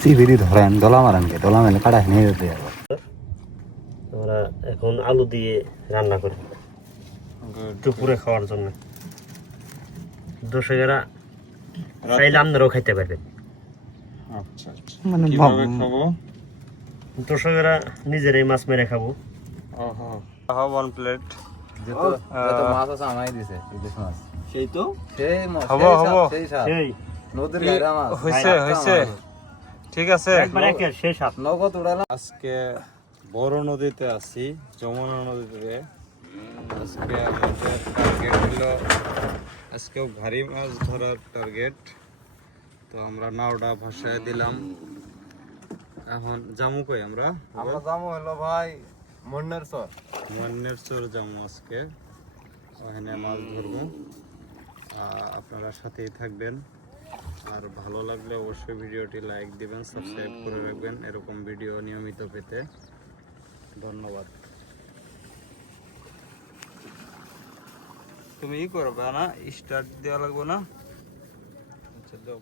চিবিরি ধরেন দলা মারেন কে? দলা মেলে কাটা নিয়ে যেতে যাব আমরা এখন আলু দিয়ে রান্না করি। দুপুরে খাওয়ার জন্য। দর্শকেরা চাইলে আপনারাও খাইতে পারবেন। আচ্ছা আচ্ছা। মানে দর্শকেরা নিজেরাই মাছ মেরে খাব। ওয়ান প্লেট মাছ আছে দিছে ইলিশ মাছ। সেই তো? সেই মাছ হব, হব। সেই সেই। নদীর গায়রা মাছ। হইছে হইছে। ঠিক আছে? একবার একে শেষ হাত। নগদ উড়ালাম। আজকে বড় নদীতে আছি যমুনা নদীতে। আজকে আমাদের টার্গেট হলো আজকেও ভারী মাছ ধরার টার্গেট তো আমরা নাওডা ভাসায় দিলাম। এখন জামু কই আমরা? আমরা যাব হলো ভাই মন্নের মন্নের চর জামু আজকে। ওখানে মাছ ধরবো। আপনারা সাথেই থাকবেন। আর ভালো লাগলে অবশ্যই ভিডিওটি লাইক দিবেন সাবস্ক্রাইব করে রাখবেন এরকম ভিডিও নিয়মিত পেতে। ধন্যবাদ। তুমি ই করবে না স্টার্ট দেওয়া লাগবে না আচ্ছা দাও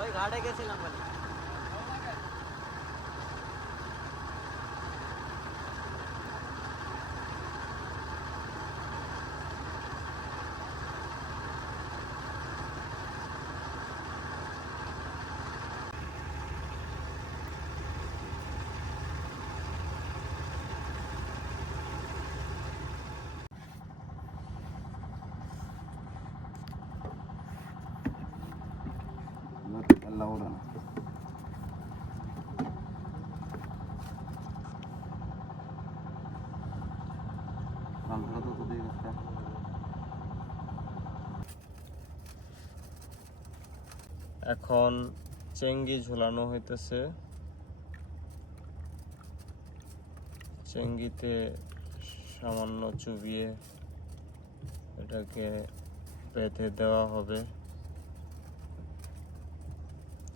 ওই ঘাটে গেছিলাম বলে তোদের একটা এখন চেঙ্গি ঝুলানো হইতেছে। চেঙ্গিতে সামান্য চুবিয়ে এটাকে বেঁধে দেওয়া হবে।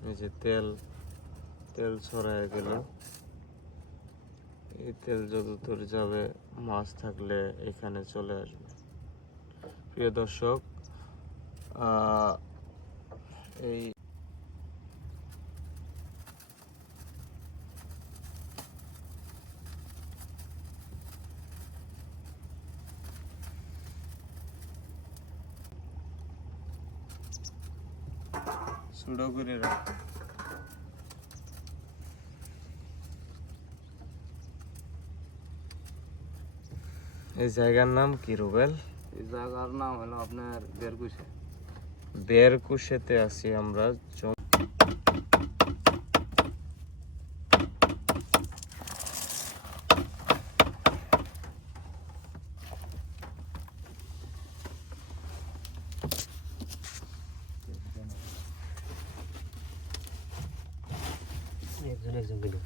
এই যে তেল তেল ছড়ায় গেল। এই তেল যতদূর যাবে, মাছ থাকলে এখানে চলে আসবে। প্রিয় দর্শক এই সুড়ো করে রাখ। এই জায়গার নাম কি রুবেল? এই জায়গার নাম হলো আপনার বেরকুশে। বেরকুশেতে আছি আমরা জ- একজন একজন করে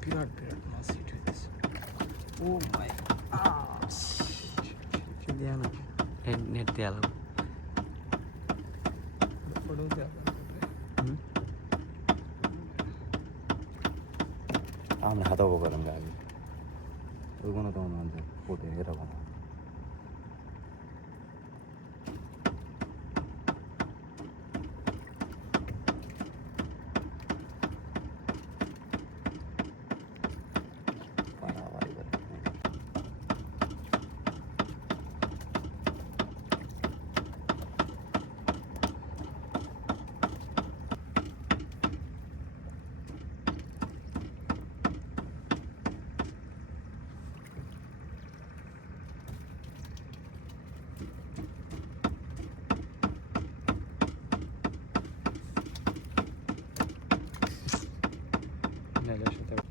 বিরাট বিরাট মাছ হিট হইতেছে ও মাই দিয়া না নেট নেট দিয়া লাগবে পড়েও দেওয়া আমরা হাতে করেন গাড়ি не лише тебе.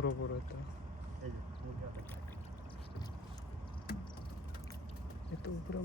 পুরো পুরো তো এত উপরে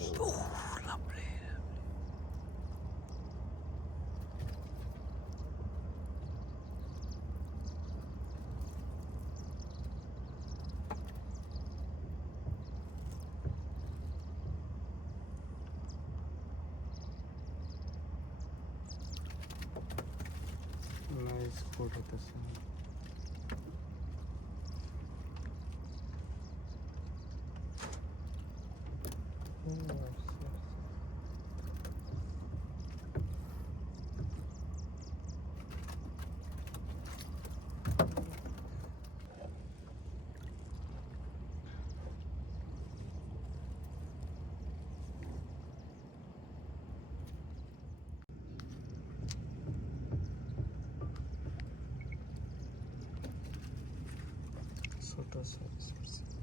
Oh, lovely. Nice photo, Tassan. ছোট সাইজ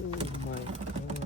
Oh my god.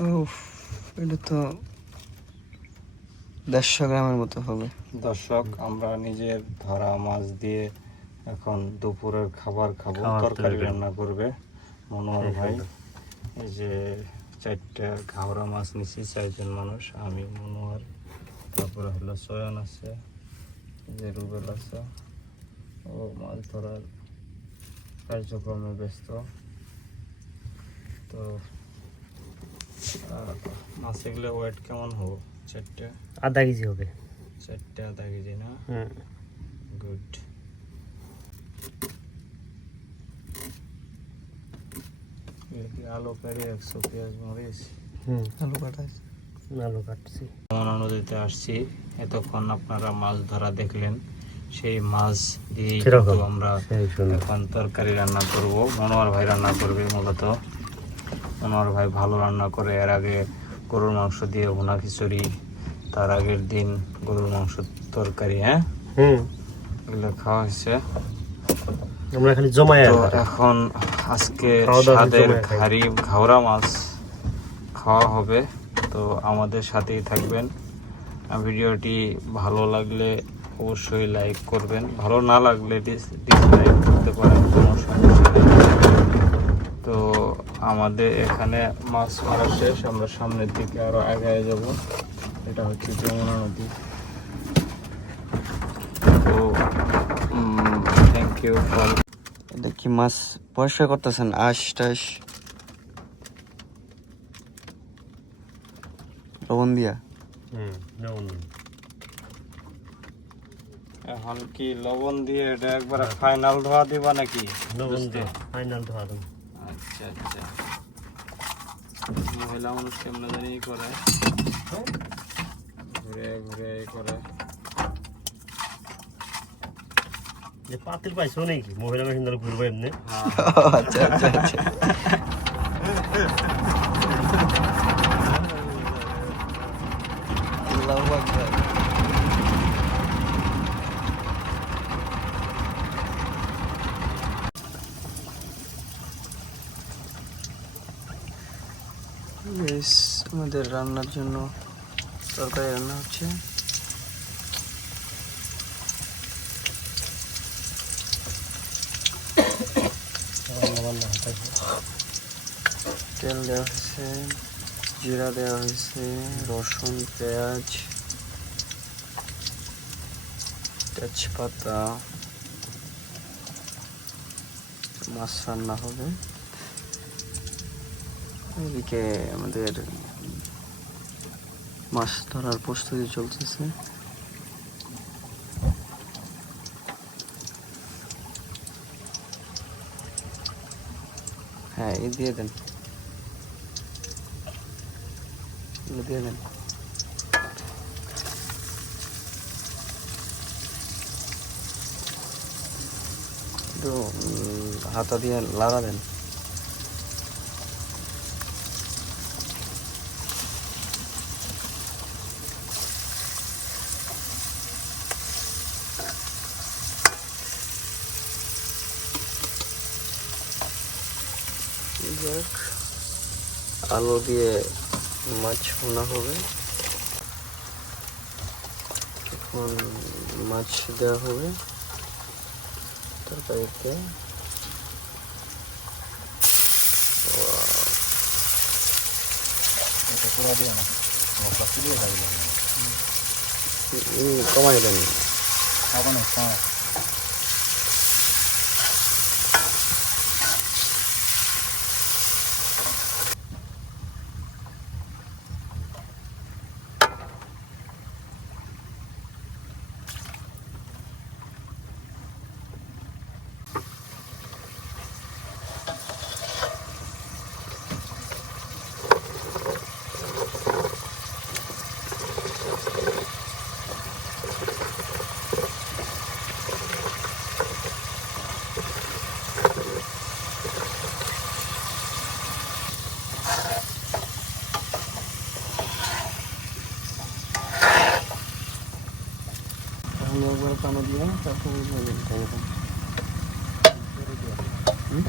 এটা তো দেড়শো গ্রামের মতো হবে। দর্শক আমরা নিজের ধরা মাছ দিয়ে এখন দুপুরের খাবার খাব খাবার তরকারি রান্না করবে মনোহর ভাই। এই যে চারটা ঘাওড়া মাছ নিছি চারজন মানুষ আমি মনোহর তারপরে হলো সয়ান আছে যে রুবেল আছে ও মাছ ধরার কার্যক্রমে ব্যস্ত। তো মাছ এগুলো ওয়েট কেমন হব? চারটে? আধা কেজি হবে। চারটে আধা কেজি না? হুম। গুড আলু পেরে একশো পেঁয়াজ মরিচ? হুম। আলু কাটা আছে। আলু কাটছি। যমুনা নদীতে আসছি এতক্ষণ আপনারা মাছ ধরা দেখলেন। সেই মাছ দিয়ে আমরা এখন তরকারি রান্না করব। মনোয়ার ভাই রান্না করবে মূলত। মনোহর ভাই ভালো রান্না করে। এর আগে গরুর মাংস দিয়ে ভুনা খিচুড়ি তার আগের দিন গরুর মাংস তরকারি হ্যাঁ? হুম। এগুলো খাওয়া হয়েছে। আমরা খালি জমায় তো এখন আজকে স্বাদের জমায়ে ঘাওড়া মাছ খাওয়া হবে। তো আমাদের সাথেই থাকবেন। ভিডিওটি ভালো লাগলে অবশ্যই লাইক করবেন। ভালো না লাগলে ডিসলাইক করতে পারেন। কোনো সমস্যা নেই। তো আমাদের এখানে মাছ মারা শেষ আমরা সামনের দিকে আরও আগায় যাব। এটা হচ্ছে যমুনা নদী। তো থ্যাংক ইউ ফর কি মাছ পরিষ্কার করতেছেন? আশ টাশ? লবণ। দিয়া এখন কি লবণ দিয়ে এটা একবারে ফাইনাল ধোয়া দিবা নাকি? লবণ দিয়ে ফাইনাল ধোয়া দেবো। আচ্ছা আচ্ছা। মহিলা মানুষ কেমন জানি করে? ঘুরে ঘুরে করে। যে পাতিল পাইছো নাকি? মহিলা মেশিন ধরে ঘুরবো এমনি? হ্যাঁ। আচ্ছা আচ্ছা আচ্ছা। রান্নার জন্য তরকারি রান্না হচ্ছে। তেল দেওয়া হয়েছে, জিরা দেওয়া হয়েছে, রসুন, পেঁয়াজ, তেজপাতা, মাছ রান্না হবে। এদিকে আমাদের মাছ ধরার প্রস্তুতি চলতেছে। হ্যাঁ এই দিয়ে দেন। দিয়ে দেন। হাতা দিয়ে লাড়া দেন। আলু দিয়ে মাছ ভুনা হবে। এখন মাছ দেওয়া হবে তরকারিতে। কমাই দেন। এখন সময় তাহলে একবার পানি দিয়ে তারপরে ভেজে দিতে হবে হুম?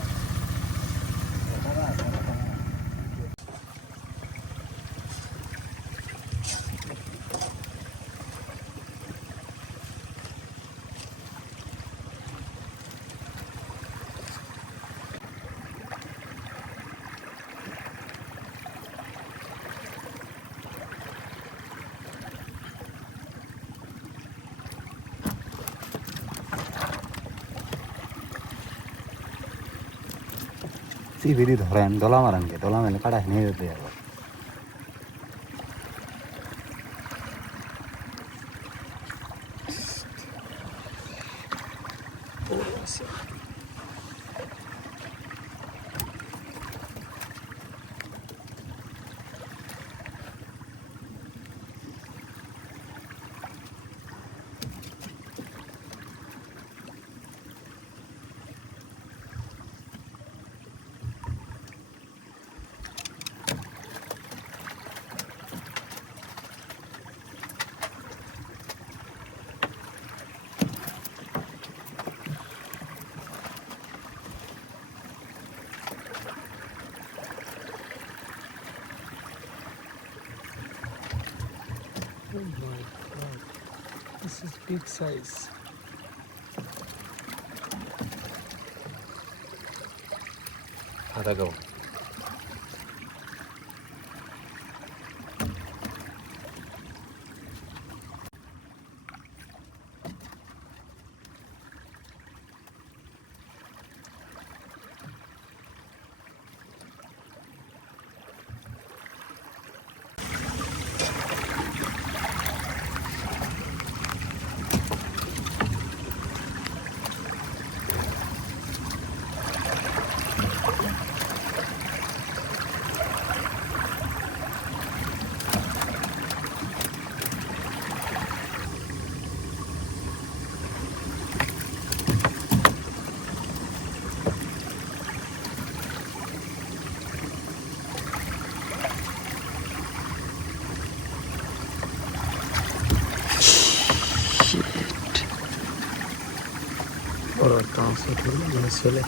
ধরেন দলা মারানকে দলা মেলে কাটা নিয়ে যেতে যাব This big size. হাতা উঠল মানে ছেলে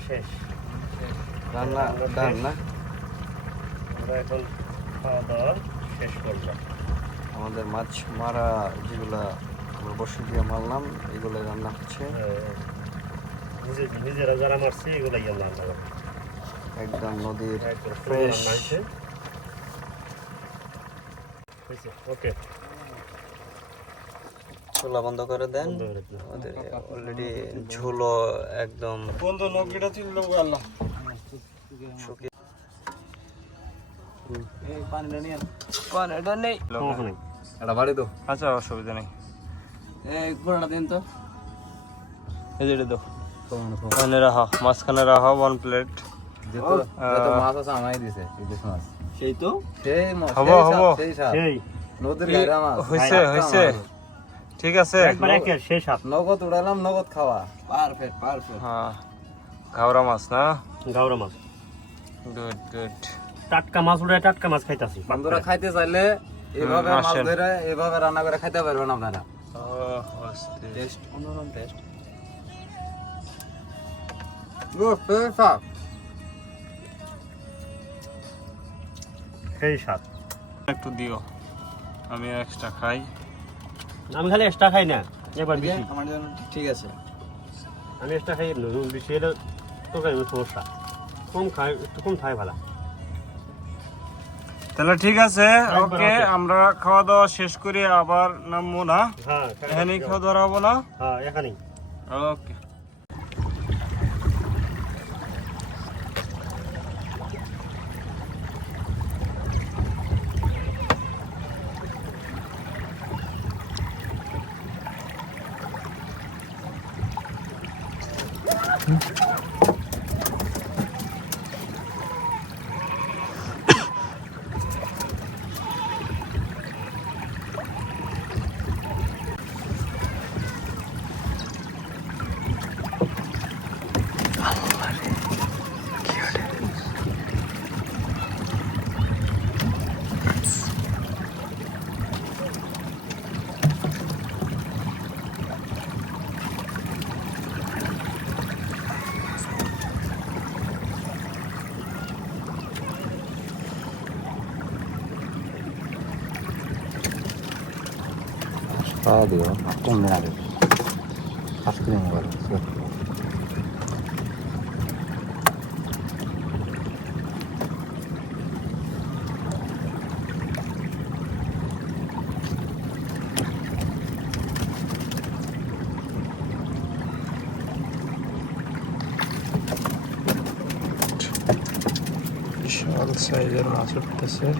শেষ রান্না ডান না আমরা এখন খাওয়া দাওয়া শেষ করলাম আমাদের মাছ মারা যেগুলা আমরা বসে দিয়ে মারলাম এগুলো রান্না হচ্ছে নিজে নিজেরা যারা মারছে এগুলাই আমরা রান্না করব একদম নদীর ফ্রেশ ওকে চুলা বন্ধ করে দেন। অলরেডি ঝোলও একদম। বন্ধু নগিটা ছিল আল্লাহ। পানিটা নেই। সমস্যা নেই। এটা বাড়ি তো। আচ্ছা অসুবিধা নেই। এই পুরোটা দিন তো। এই যে দাও। কমানো এখানে রাখা মাঝখানে রাখা ওয়ান প্লেট মাছ আছে আমায় দিছে ইলিশ মাছ। সেই তো? সেই মাছ হব, সেই সেই সাপ। সেই। নদীর গাইরা মাছ। হয়েছে হয়েছে ঠিক আছে। একবার একে শেষ হাত নগদ উড়ালাম নগদ খাওয়া। Perfect perfect. হ্যাঁ। মাছ না? গাওরা মাছ। গুড গুড টাটকা মাছ উঠে টাটকা মাছ খাইতাছি। বন্ধুরা খাইতে চাইলে এভাবে মাছ ধরে এভাবে রান্না করে খাইতে পারবেন আপনারা। টেস্ট অন্যরকম টেস্ট গুড সাপ। সেই স্বাদ। একটু দিও। আমি এক্সট্রা খাই। আমি খালি এক্সট্রা খাই না একবার বেশি। আমার জন্য ঠিক আছে। আমি এক্সট্রা খাই না বেশি এটা তরকারি সমস্যা। কম খাই একটু কম খাই ভালো। তাহলে ঠিক আছে ওকে আমরা খাওয়া দাওয়া শেষ করে আবার নামবো না। হ্যাঁ এখানেই খাওয়া দাওয়া হব না? হ্যাঁ এখানেই। ওকে। 사야 돼요. 막국면화를 40g 걸어서. İnşallah sayıların asırtası.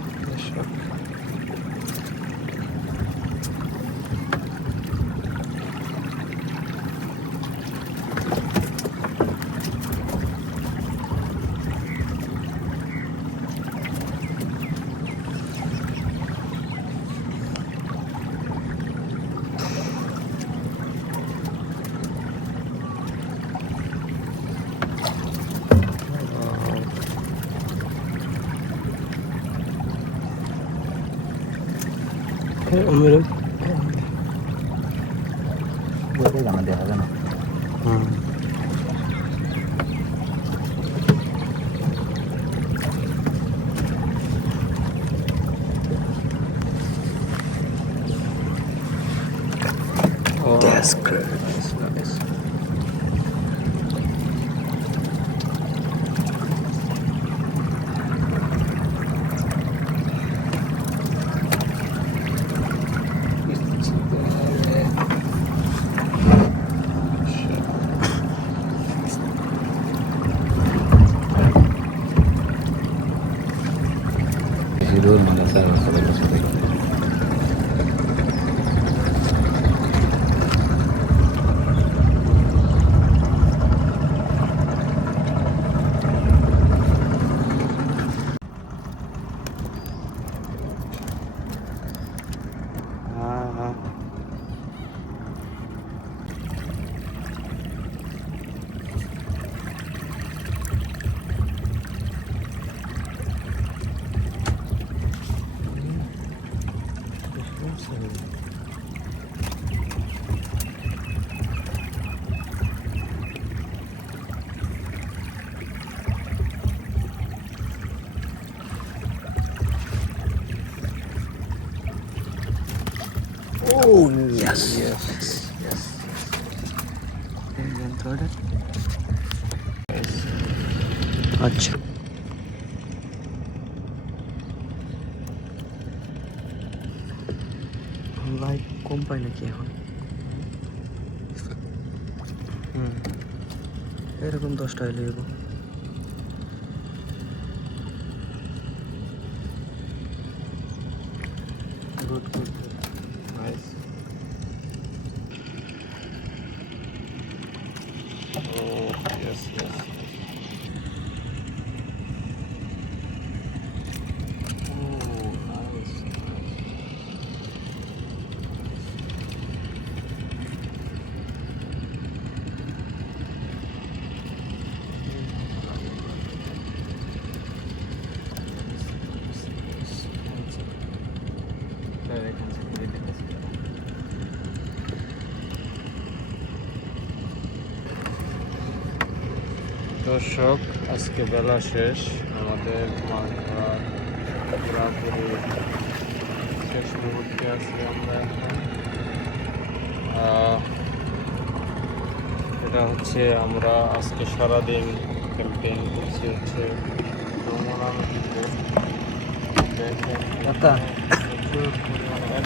Yes, yes, yes. And third. আচ্ছা ভাই কম পাই নাকি এখন হুম এরকম দশটা এলে যাব দর্শক আজকে বেলা শেষ। আমাদের পুরাপুরি শেষ মুহূর্তে আছি আমরা এটা হচ্ছে আমরা আজকে সারাদিন ক্যাম্পেইন করছি হচ্ছে যমুনা নদীতে। দেখেন পরিমাণে